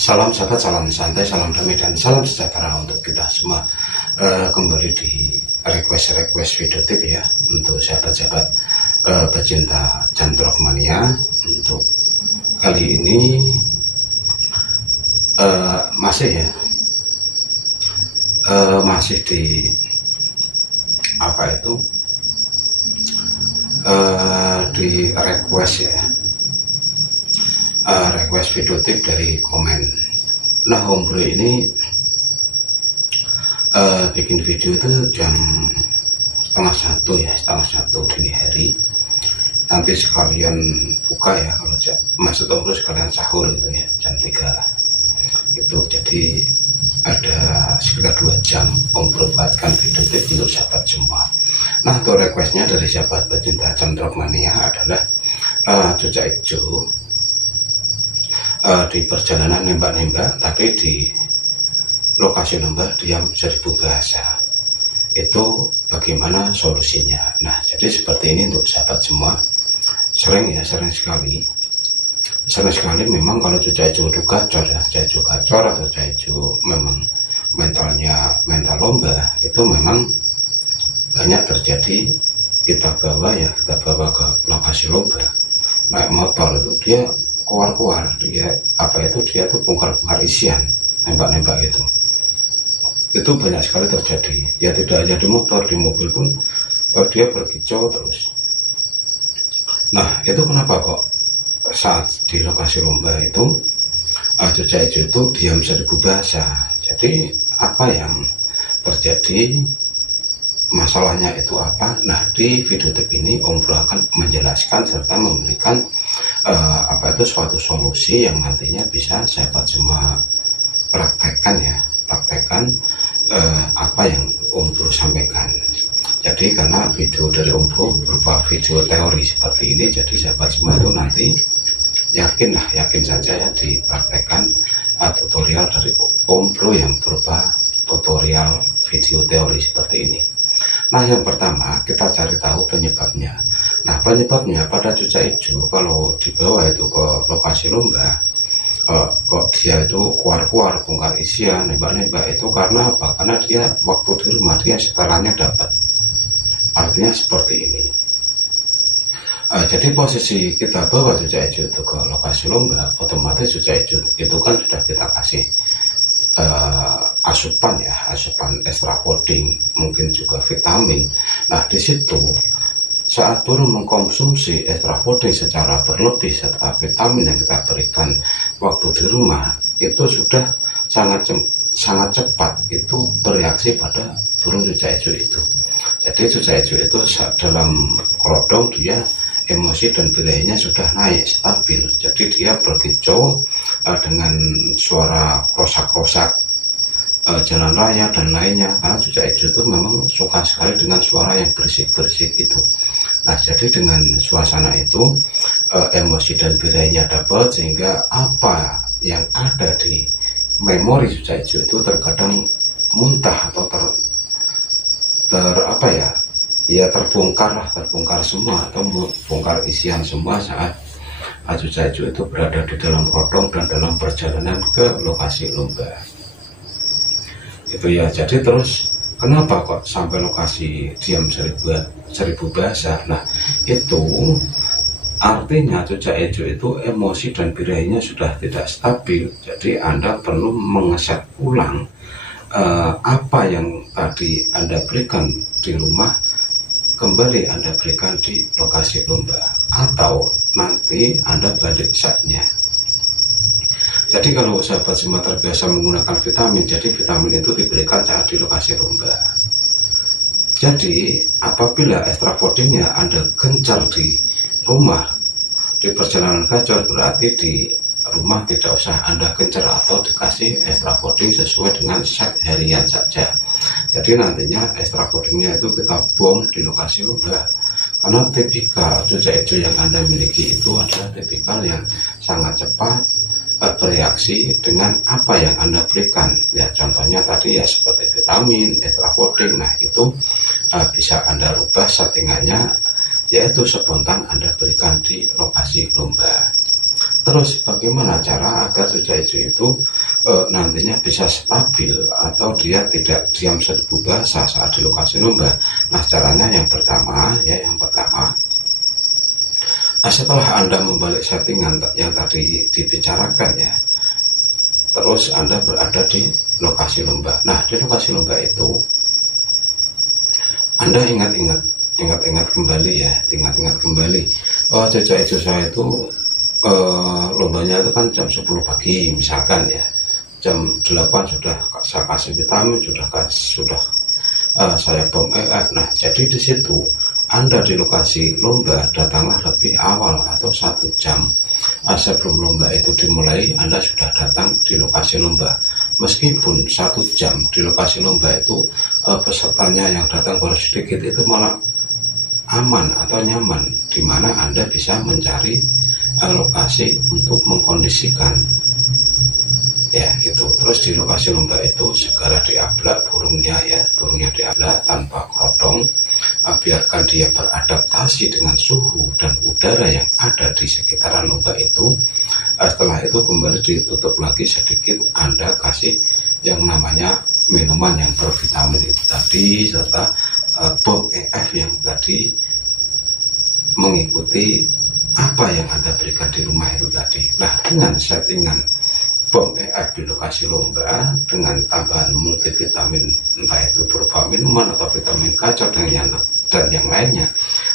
Salam sahabat, salam santai, salam damai, dan salam sejahtera untuk kita semua. Kembali di request video tip ya, untuk sahabat-sahabat pecinta Cantrok Mania. Untuk kali ini masih di di request ya, request video tip dari komen. Nah, Om Bro ini bikin video itu jam setengah satu dini hari. Nanti sekalian buka ya, kalau maksud Om Bro sekalian sahur gitu ya, jam 3 itu. Jadi ada sekitar 2 jam Om Bro buatkan video tip untuk sahabat semua. Nah, untuk requestnya dari sahabat pecinta Cantrok Mania adalah cucak hijau di perjalanan nembak-nembak, tapi di lokasi nembak diam 1000 bahasa. Itu bagaimana solusinya? Nah, jadi seperti ini untuk sahabat semua. Sering sekali memang kalau cucak hijau itu gacor ya, cucak hijau gacor atau cucak hijau memang mental lomba, itu memang banyak terjadi. Kita bawa ke lokasi lomba naik motor, itu dia keluar dia tuh bongkar isian nembak itu banyak sekali terjadi ya. Tidak hanya di motor, di mobil pun dia berkicau terus. Nah, itu kenapa kok saat di lokasi lomba itu cucak hijau itu diam 1000 bahasa? Jadi apa yang terjadi, masalahnya itu apa? Nah, di video tip ini Om Bro akan menjelaskan serta memberikan suatu solusi yang nantinya bisa sahabat semua praktekkan apa yang Om Bro sampaikan. Jadi karena video dari Om Bro berupa video teori seperti ini, jadi sahabat semua itu nanti yakin saja ya dipraktekkan tutorial dari Om Bro yang berupa tutorial video teori seperti ini. Nah, yang pertama kita cari tahu penyebabnya. Nah, penyebabnya pada cucak hijau kalau dibawa itu ke lokasi lomba, kok dia itu keluar bongkar isian, nembak itu karena apa? Karena dia waktu di rumah dia setelannya dapat. Artinya seperti ini. Jadi posisi kita bawa cucak hijau itu ke lokasi lomba, otomatis cucak hijau itu kan sudah kita kasih asupan extra coding, mungkin juga vitamin. Nah, di situ saat baru mengkonsumsi extra coding secara berlebih serta vitamin yang kita berikan waktu di rumah, itu sudah sangat cepat itu bereaksi pada burung cucak hijau itu. Jadi cucak hijau itu dalam kerodong dia emosi dan birahinya sudah naik stabil. Jadi dia berkicau dengan suara krosak-krosak jalan raya dan lainnya, karena cucak hijau itu memang suka sekali dengan suara yang berisik-berisik itu. Nah, jadi dengan suasana itu emosi dan birahinya dapat, sehingga apa yang ada di memori cucak hijau itu terkadang muntah atau terbongkar semua, atau bongkar isian semua saat cucak hijau itu berada di dalam rodong dan dalam perjalanan ke lokasi lomba. Itu ya. Jadi terus kenapa kok sampai lokasi diam 1000 bahasa? Nah, itu artinya cucak hijau itu emosi dan birahinya sudah tidak stabil. Jadi Anda perlu mengeset ulang apa yang tadi Anda berikan di rumah, kembali Anda berikan di lokasi lomba, atau nanti Anda balik setnya. Jadi kalau sahabat semua terbiasa menggunakan vitamin, jadi vitamin itu diberikan saat di lokasi lomba. Jadi apabila extra codingnya Anda gencar di rumah, di perjalanan gacor, berarti di rumah tidak usah Anda gencar atau dikasih extra coding sesuai dengan set harian saja. Jadi nantinya extra codingnya itu kita buang di lokasi lomba, karena tipikal cucak hijau yang Anda miliki itu adalah tipikal yang sangat cepat bereaksi dengan apa yang Anda berikan ya. Contohnya tadi ya seperti vitamin, extra coding. Nah, itu bisa Anda rubah settingannya, yaitu spontan Anda berikan di lokasi lomba. Terus bagaimana cara agar cuaca hijau itu nantinya bisa stabil atau dia tidak diam serbu basah saat di lokasi lomba? Nah, caranya yang pertama, setelah Anda membalik settingan yang tadi dibicarakan ya, terus Anda berada di lokasi lomba. Nah, di lokasi lomba itu Anda ingat kembali ya, oh cuaca hijau saya itu lombanya itu kan jam 10 pagi misalkan ya, jam 8 sudah saya kasih vitamin, sudah saya bom EF. Nah, jadi di situ Anda di lokasi lomba datanglah lebih awal atau 1 jam sebelum lomba itu dimulai. Anda sudah datang di lokasi lomba, meskipun 1 jam di lokasi lomba itu pesertanya yang datang baru sedikit, itu malah aman atau nyaman, di mana Anda bisa mencari lokasi untuk mengkondisikan ya gitu. Terus di lokasi lomba itu segera diablak burungnya diablak tanpa kerodong, biarkan dia beradaptasi dengan suhu dan udara yang ada di sekitaran lomba itu. Setelah itu kembali ditutup lagi sedikit, Anda kasih yang namanya minuman yang bervitamin itu tadi, serta bom EF yang tadi mengikuti apa yang Anda berikan di rumah itu tadi. Nah, dengan settingan bom EF di lokasi lomba dengan tambahan multivitamin, entah itu berupa minuman atau vitamin K dan yang lainnya,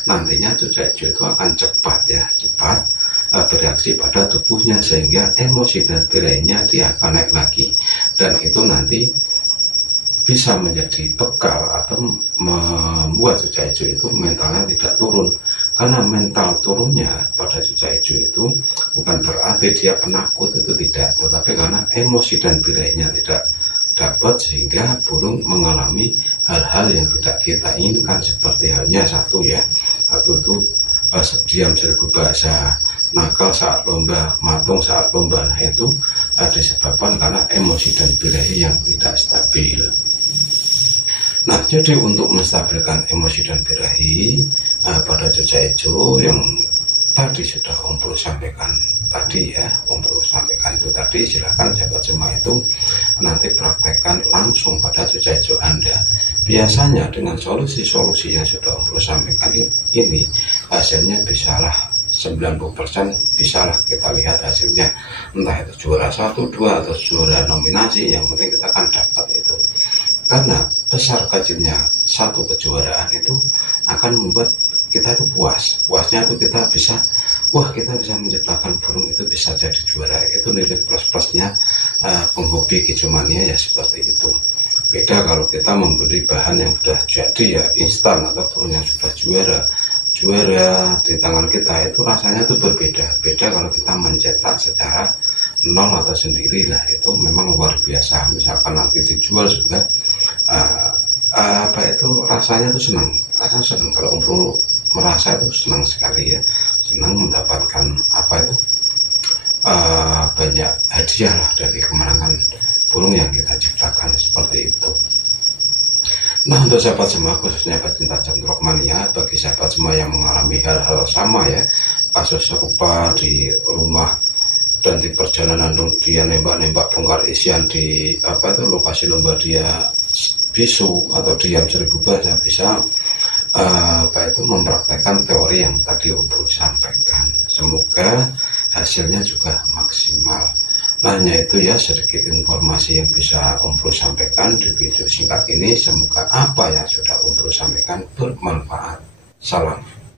nantinya cuaca hijau itu akan cepat bereaksi pada tubuhnya, sehingga emosi dan birahinya dia akan naik lagi, dan itu nanti bisa menjadi bekal atau membuat cuaca hijau itu mentalnya tidak turun. Karena mental turunnya pada cuaca hijau itu bukan berarti dia penakut, itu tidak, tetapi karena emosi dan birahinya tidak dapat, sehingga burung mengalami hal-hal yang tidak kita inginkan, seperti halnya satu itu diam serbu basah, nakal saat lomba, matung saat lomba. Nah, itu disebabkan karena emosi dan birahi yang tidak stabil. Nah, jadi untuk menstabilkan emosi dan birahi pada cuaca hijau yang tadi sudah Om Pul sampaikan itu tadi, silakan jabat semua itu nanti praktekkan langsung pada cuaca hijau Anda. Biasanya dengan solusi-solusi yang sudah Om Pul sampaikan ini, hasilnya bisalah 90% bisalah kita lihat hasilnya, entah itu juara 1, 2 atau juara nominasi, yang penting kita akan dapat itu. Karena besar kecilnya satu kejuaraan itu akan membuat kita itu puasnya itu kita bisa menciptakan burung itu bisa jadi juara. Itu nilai plus-plusnya penghobi kicomania ya, seperti itu. Beda kalau kita membeli bahan yang sudah jadi ya, instan, atau burung yang sudah juara di tangan kita, itu rasanya itu beda kalau kita mencetak secara nol atau sendiri. Nah, itu memang luar biasa. Misalkan nanti dijual juga rasanya itu senang kalau Om merasa itu senang sekali ya, senang mendapatkan banyak hadiah lah dari kemenangan burung yang kita ciptakan, seperti itu. Nah, untuk sahabat semua, khususnya pecinta Jamtrok Mania, bagi sahabat semua yang mengalami hal-hal sama ya, kasus serupa di rumah dan di perjalanan dia nembak bongkar isian di lokasi lomba dia bisu atau diam serbu basah, bisa mempraktekkan teori yang tadi Om Pul sampaikan. Semoga hasilnya juga maksimal. Nah, hanya itu ya sedikit informasi yang bisa Om Pul sampaikan di video singkat ini. Semoga apa yang sudah Om Pul sampaikan bermanfaat. Salam.